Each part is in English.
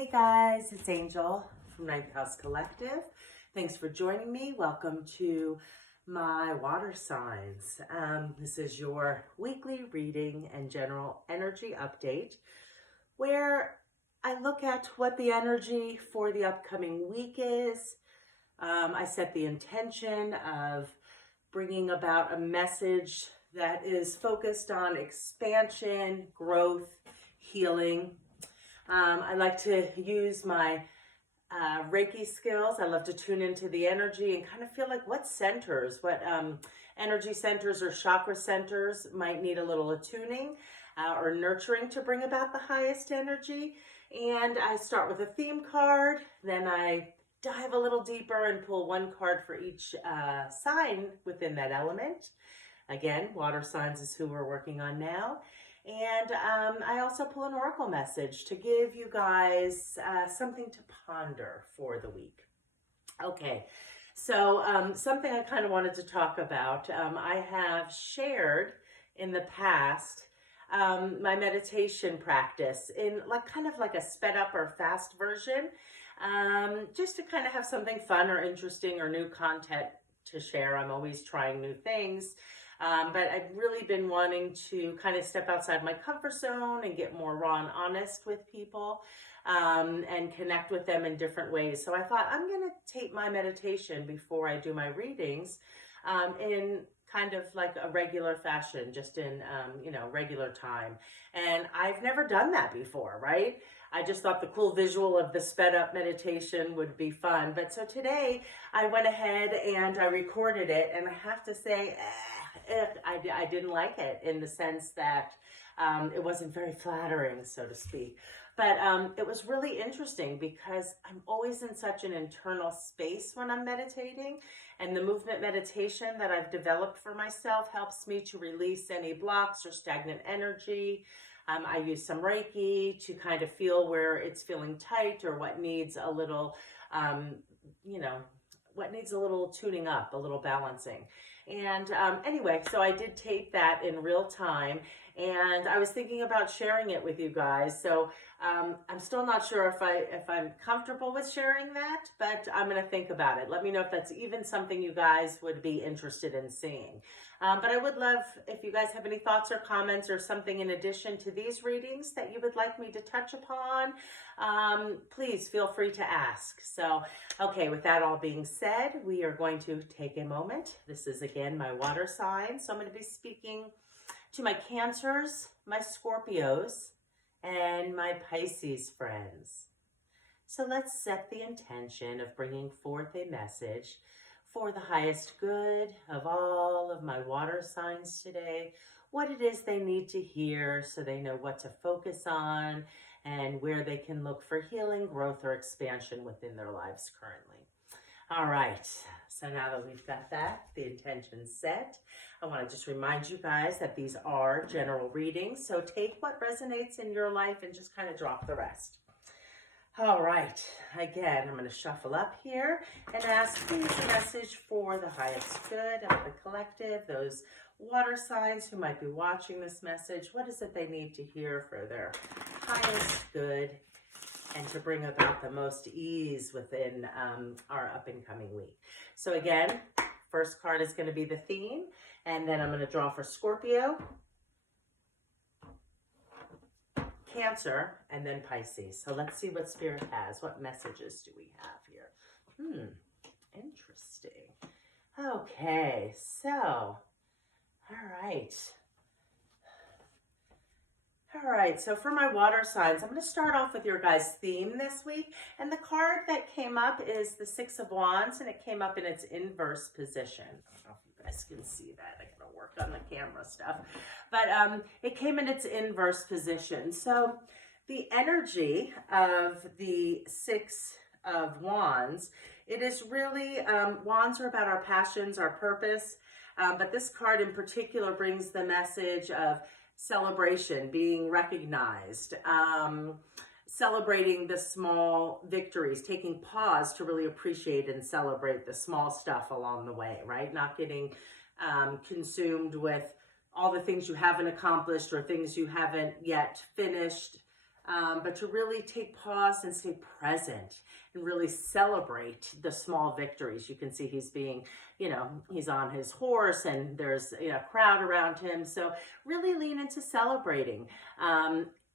Hey guys, it's Angel from Ninth House Collective. Thanks for joining me. Welcome to my water signs. This is your weekly reading and general energy update where I look at what the energy for the upcoming week is. I set the intention of bringing about a message that is focused on expansion, growth, healing. I like to use my Reiki skills. I love to tune into the energy and kind of feel like what energy centers or chakra centers might need a little attuning or nurturing to bring about the highest energy. And I start with a theme card, then I dive a little deeper and pull one card for each sign within that element. Again, water signs is who we're working on now. And I also pull an oracle message to give you guys something to ponder for the week. Okay, so something I kind of wanted to talk about. I have shared in the past my meditation practice in kind of like a sped up or fast version, just to kind of have something fun or interesting or new content to share. I'm always trying new things. But I've really been wanting to kind of step outside my comfort zone and get more raw and honest with people and connect with them in different ways. So I thought I'm going to tape my meditation before I do my readings in kind of like a regular fashion, just in, regular time. And I've never done that before, right? I just thought the cool visual of the sped up meditation would be fun. But so today I went ahead and I recorded it, and I have to say, I didn't like it in the sense that it wasn't very flattering, so to speak. But it was really interesting because I'm always in such an internal space when I'm meditating, and the movement meditation that I've developed for myself helps me to release any blocks or stagnant energy. I use some Reiki to kind of feel where it's feeling tight or what needs a little, what needs a little tuning up, a little balancing. And anyway, so I did tape that in real time, and I was thinking about sharing it with you guys. So I'm still not sure if I'm comfortable with sharing that, but I'm going to think about it. Let me know if that's even something you guys would be interested in seeing. But I would love if you guys have any thoughts or comments or something in addition to these readings that you would like me to touch upon. Please feel free to ask. So, okay, with that all being said, we are going to take a moment. This is again my water sign. So I'm going to be speaking to my Cancers, my Scorpios, and my Pisces friends. So let's set the intention of bringing forth a message for the highest good of all of my water signs today, what it is they need to hear so they know what to focus on and where they can look for healing, growth, or expansion within their lives currently. All right, so now that we've got that, the intention set, I want to just remind you guys that these are general readings, so take what resonates in your life and just kind of drop the rest. All right, again, I'm going to shuffle up here and ask, please, a message for the highest good of the collective, those water signs who might be watching this message. What is it they need to hear for their highest good and to bring about the most ease within our up and coming week? So again, first card is going to be the theme, and then I'm going to draw for Scorpio, Cancer, and then Pisces. So let's see what Spirit has. What messages do we have here? Interesting. Okay, so, all right. All right, so for my water signs, I'm going to start off with your guys' theme this week. And the card that came up is the Six of Wands, and it came up in its inverse position. I don't know if you guys can see that. I got to work on the camera stuff. But it came in its inverse position. So the energy of the Six of Wands, it is really, wands are about our passions, our purpose. But this card in particular brings the message of celebration, being recognized, celebrating the small victories, taking pause to really appreciate and celebrate the small stuff along the way, right? Not getting consumed with all the things you haven't accomplished or things you haven't yet finished, but to really take pause and stay present and really celebrate the small victories. You can see he's being, he's on his horse and there's a crowd around him. So really lean into celebrating.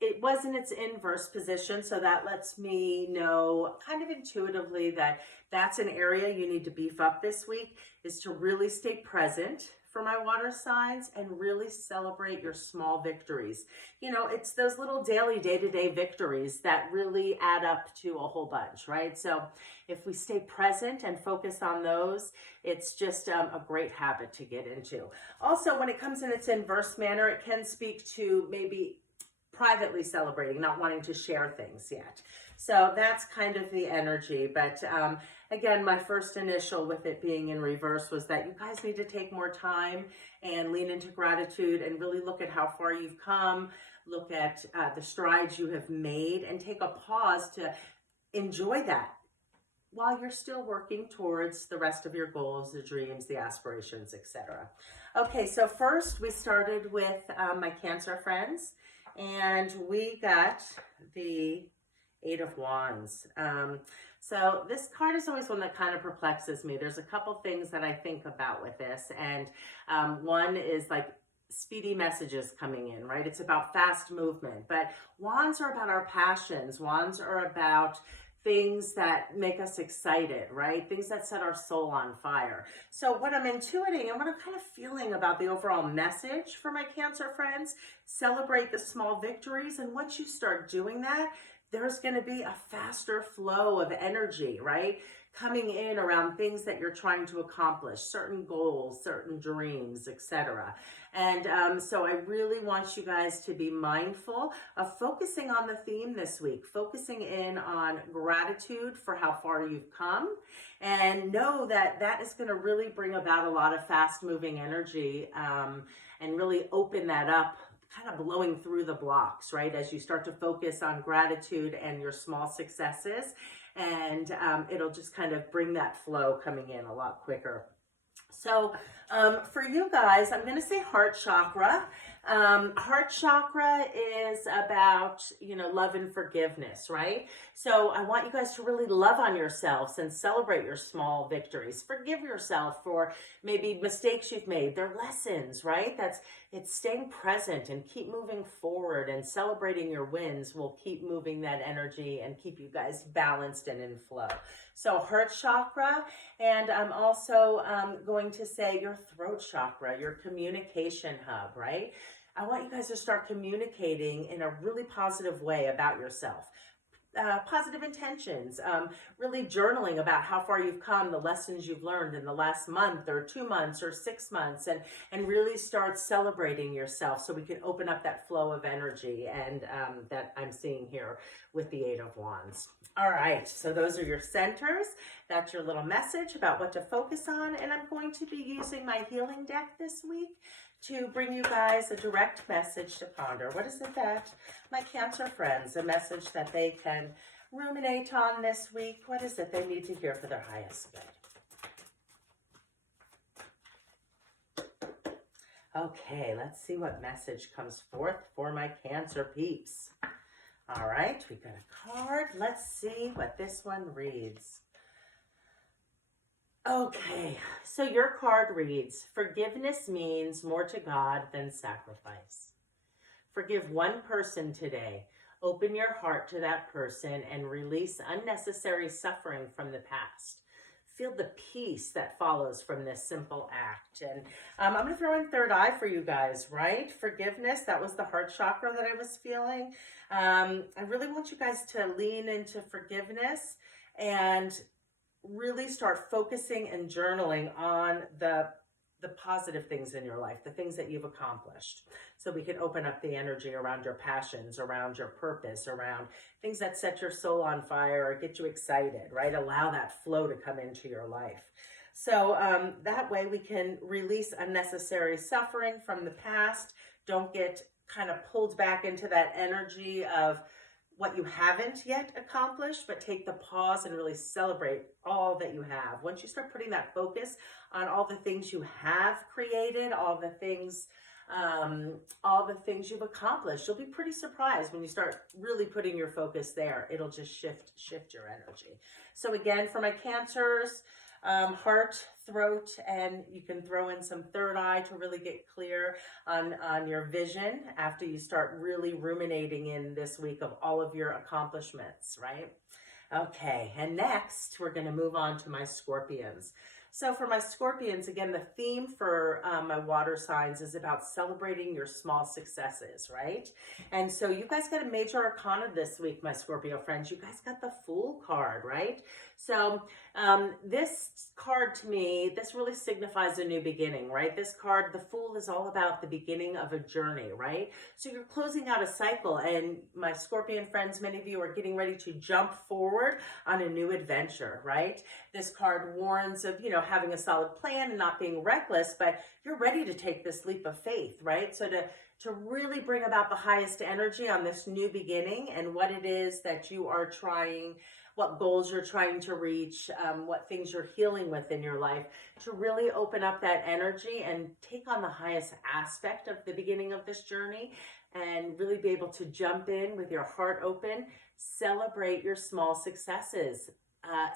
It was in its inverse position, so that lets me know kind of intuitively that that's an area you need to beef up this week, is to really stay present for my water signs and really celebrate your small victories. It's those little daily, day-to-day victories that really add up to a whole bunch, right? So if we stay present and focus on those, it's just a great habit to get into. Also, when it comes in its inverse manner, it can speak to maybe privately celebrating, not wanting to share things yet. So that's kind of the energy. But again, my first initial with it being in reverse was that you guys need to take more time and lean into gratitude and really look at how far you've come, look at the strides you have made, and take a pause to enjoy that while you're still working towards the rest of your goals, the dreams, the aspirations, etc. Okay, so first we started with my Cancer friends, and we got the 8 of Wands. So this card is always one that kind of perplexes me. There's a couple things that I think about with this, and one is like speedy messages coming in, right? It's about fast movement, but Wands are about our passions. Wands are about things that make us excited, right? Things that set our soul on fire. So what I'm intuiting and what I'm kind of feeling about the overall message for my Cancer friends, celebrate the small victories. And once you start doing that, there's going to be a faster flow of energy, right? Coming in around things that you're trying to accomplish, certain goals, certain dreams, etc. And so I really want you guys to be mindful of focusing on the theme this week, focusing in on gratitude for how far you've come, and know that that is going to really bring about a lot of fast moving energy and really open that up, kind of blowing through the blocks, right? As you start to focus on gratitude and your small successes, and it'll just kind of bring that flow coming in a lot quicker. So for you guys, I'm going to say heart chakra. Heart chakra is about, love and forgiveness, right? So I want you guys to really love on yourselves and celebrate your small victories. Forgive yourself for maybe mistakes you've made. They're lessons, right? It's staying present and keep moving forward, and celebrating your wins will keep moving that energy and keep you guys balanced and in flow. So heart chakra, and I'm also going to say your throat chakra, your communication hub, right? I want you guys to start communicating in a really positive way about yourself. Positive intentions, really journaling about how far you've come, the lessons you've learned in the last month or 2 months or 6 months, and really start celebrating yourself so we can open up that flow of energy and that I'm seeing here with the 8 of Wands. All right, so those are your centers. That's your little message about what to focus on, and I'm going to be using my healing deck this week to bring you guys a direct message to ponder. What is it that my Cancer friends, a message that they can ruminate on this week? What is it they need to hear for their highest good? Okay, let's see what message comes forth for my Cancer peeps. All right, we got a card. Let's see what this one reads. Okay, so your card reads, forgiveness means more to God than sacrifice. Forgive one person today. Open your heart to that person and release unnecessary suffering from the past. Feel the peace that follows from this simple act. And I'm going to throw in third eye for you guys, right? Forgiveness, that was the heart chakra that I was feeling. I really want you guys to lean into forgiveness and really start focusing and journaling on the positive things in your life, the things that you've accomplished. So we can open up the energy around your passions, around your purpose, around things that set your soul on fire or get you excited, right? Allow that flow to come into your life. So that way we can release unnecessary suffering from the past. Don't get kind of pulled back into that energy of what you haven't yet accomplished, but take the pause and really celebrate all that you have. Once you start putting that focus on all the things you have created, all the things all the things you've accomplished. You'll be pretty surprised when you start really putting your focus there. It'll just shift your energy. So again, for my Cancers, heart, throat, and you can throw in some third eye to really get clear on your vision after you start really ruminating in this week of all of your accomplishments, right? Okay, and next we're going to move on to my Scorpions. So for my Scorpions, again, the theme for my water signs is about celebrating your small successes, right? And so you guys got a major arcana this week, my Scorpio friends. You guys got the Fool card, right? So this card to me, this really signifies a new beginning, right? This card, the Fool, is all about the beginning of a journey, right? So you're closing out a cycle, and my Scorpion friends, many of you are getting ready to jump forward on a new adventure, right? This card warns of, having a solid plan and not being reckless, but you're ready to take this leap of faith, right? So to really bring about the highest energy on this new beginning and what it is that you are trying, what goals you're trying to reach, what things you're healing with in your life, to really open up that energy and take on the highest aspect of the beginning of this journey and really be able to jump in with your heart open, celebrate your small successes.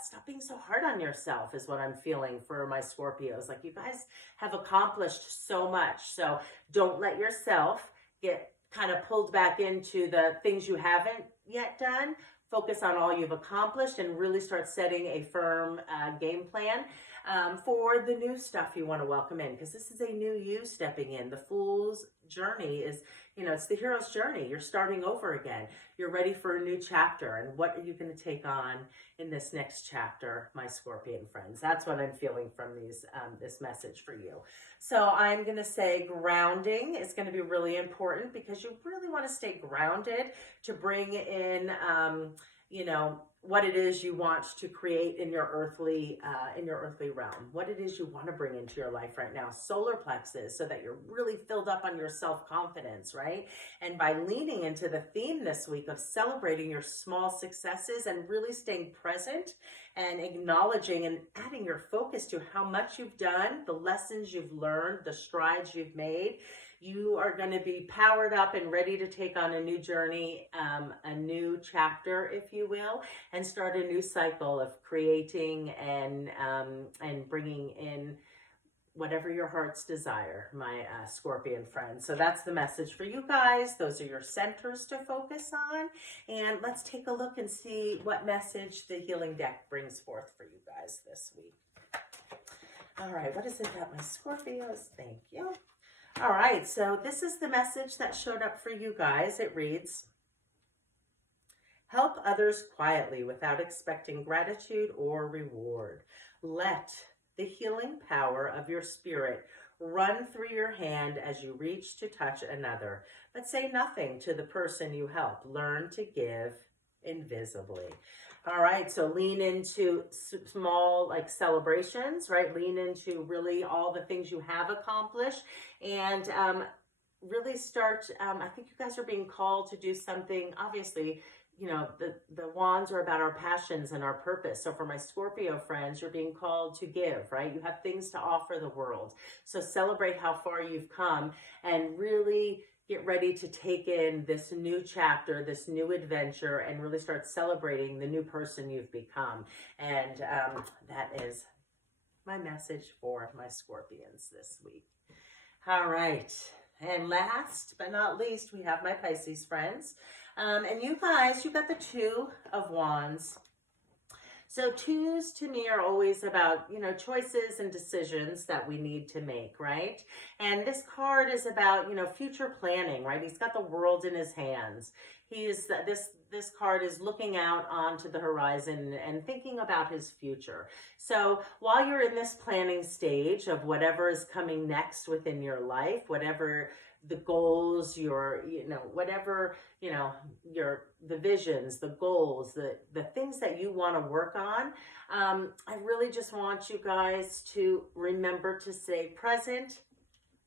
Stop being so hard on yourself is what I'm feeling for my Scorpios. Like, you guys have accomplished so much. So don't let yourself get kind of pulled back into the things you haven't yet done. Focus on all you've accomplished and really start setting a firm game plan for the new stuff you want to welcome in, because this is a new you stepping in. The Fool's journey is, it's the hero's journey. You're starting over again. You're ready for a new chapter. And what are you going to take on in this next chapter, my Scorpion friends? That's what I'm feeling from this message for you. So I'm going to say grounding is going to be really important, because you really want to stay grounded to bring in, what it is you want to create in your earthly realm, what it is you want to bring into your life right now, solar plexus, so that you're really filled up on your self-confidence, right? And by leaning into the theme this week of celebrating your small successes and really staying present and acknowledging and adding your focus to how much you've done, the lessons you've learned, the strides you've made, you are going to be powered up and ready to take on a new journey, a new chapter, if you will, and start a new cycle of creating and bringing in whatever your heart's desire, my Scorpion friends. So that's the message for you guys. Those are your centers to focus on. And let's take a look and see what message the healing deck brings forth for you guys this week. All right, what is it about my Scorpios? Thank you. All right, so this is the message that showed up for you guys. It reads, help others quietly without expecting gratitude or reward. Let the healing power of your spirit run through your hand as you reach to touch another, but say nothing to the person you help. Learn to give invisibly. All right, so lean into small celebrations, right? Lean into really all the things you have accomplished, and really start, I think you guys are being called to do something. Obviously, the wands are about our passions and our purpose. So for my Scorpio friends, you're being called to give, right? You have things to offer the world. So celebrate how far you've come and really get ready to take in this new chapter, this new adventure, and really start celebrating the new person you've become. And that is my message for my Scorpions this week. All right. And last but not least, we have my Pisces friends. And you guys, you got the Two of Wands. So twos to me are always about, choices and decisions that we need to make, right? And this card is about, future planning, right? He's got the world in his hands. This card is looking out onto the horizon and thinking about his future. So while you're in this planning stage of whatever is coming next within your life, whatever the goals, the visions, the goals, the things that you want to work on, I really just want you guys to remember to stay present.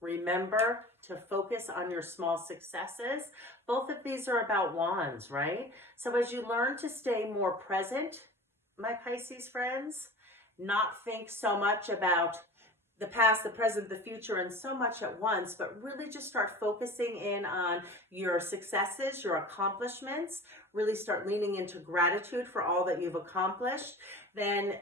Remember to focus on your small successes. Both of these are about wands, right? So as you learn to stay more present, my Pisces friends, not think so much about the past, the present, the future, and so much at once, but really just start focusing in on your successes, your accomplishments, really start leaning into gratitude for all that you've accomplished. Then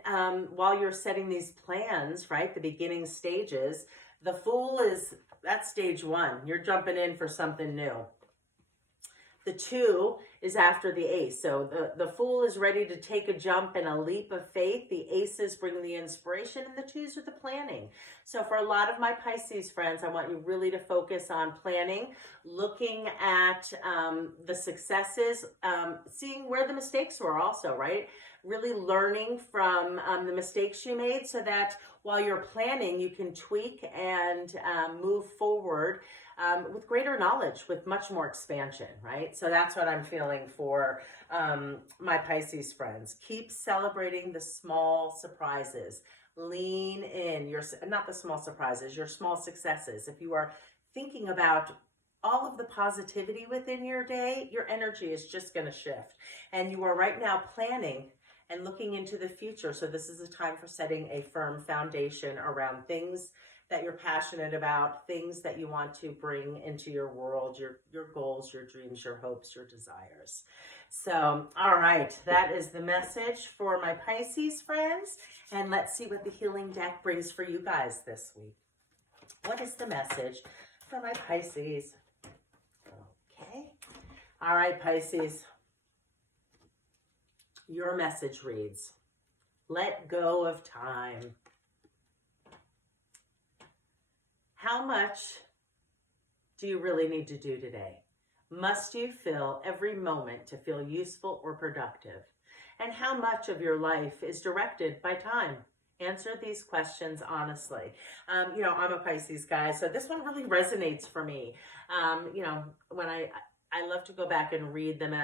while you're setting these plans, right, the beginning stages, the Fool is, that's stage one. You're jumping in for something new. The 2 is after the Ace. So the Fool is ready to take a jump and a leap of faith. The Aces bring the inspiration, and the 2s are the planning. So for a lot of my Pisces friends, I want you really to focus on planning, looking at the successes, seeing where the mistakes were also, right? Really learning from the mistakes you made, so that while you're planning, you can tweak and move forward with greater knowledge, with much more expansion, right? So that's what I'm feeling for my Pisces friends. Keep celebrating the small surprises. Lean in, not the small surprises, your small successes. If you are thinking about all of the positivity within your day, your energy is just going to shift. And you are right now planning and looking into the future. So this is a time for setting a firm foundation around things that you're passionate about, things that you want to bring into your world, your goals, your dreams, your hopes, your desires. So, all right, that is the message for my Pisces friends. And let's see what the healing deck brings for you guys this week. What is the message for my Pisces? Okay. All right, Pisces. Your message reads, let go of time. How much do you really need to do today? Must you fill every moment to feel useful or productive? And how much of your life is directed by time? Answer these questions honestly. You know, I'm a Pisces guy, so this one really resonates for me. You know, when I love to go back and read them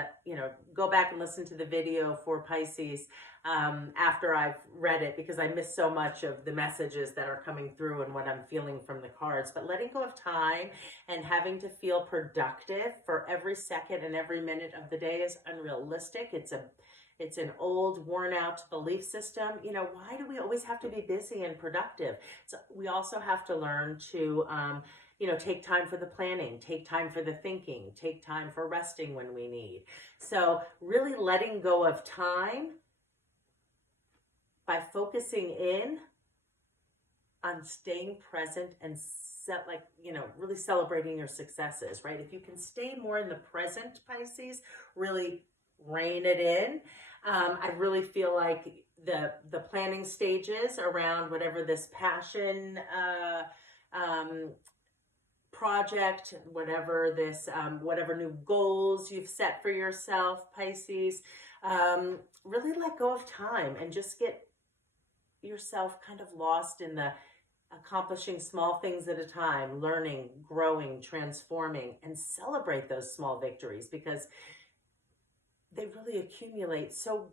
go back and listen to the video for Pisces after I've read it, because I miss so much of the messages that are coming through and what I'm feeling from the cards. But letting go of time and having to feel productive for every second and every minute of the day is unrealistic. It's an old, worn out belief system. You know, why do we always have to be busy and productive? So we also have to learn to you know, take time for the planning, take time for the thinking, take time for resting when we need. So really letting go of time by focusing in on staying present and really celebrating your successes, right? If you can stay more in the present, Pisces, really rein it in. I really feel like the planning stages around whatever this passion, project, whatever this, whatever new goals you've set for yourself, Pisces, really let go of time and just get yourself kind of lost in the accomplishing small things at a time, learning, growing, transforming, and celebrate those small victories, because they really accumulate so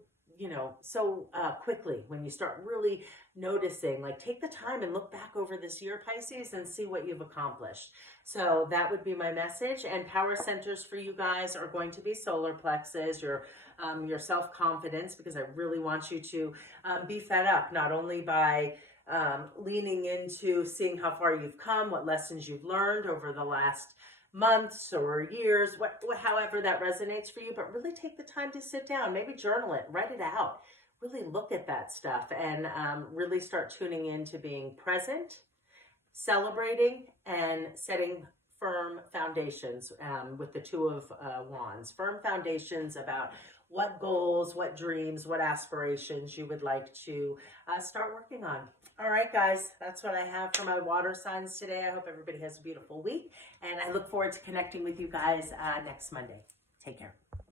quickly when you start really noticing. Like, take the time and look back over this year, Pisces, and see what you've accomplished. So that would be my message. And power centers for you guys are going to be solar plexus, your self-confidence, because I really want you to be fed up, not only by leaning into seeing how far you've come, what lessons you've learned over the last months or years, however that resonates for you, but really take the time to sit down, maybe journal it, write it out, really look at that stuff, and really start tuning in to being present, celebrating, and setting firm foundations with the Two of Wands. Firm foundations about what goals, what dreams, what aspirations you would like to start working on. All right, guys, that's what I have for my water signs today. I hope everybody has a beautiful week, and I look forward to connecting with you guys next Monday. Take care.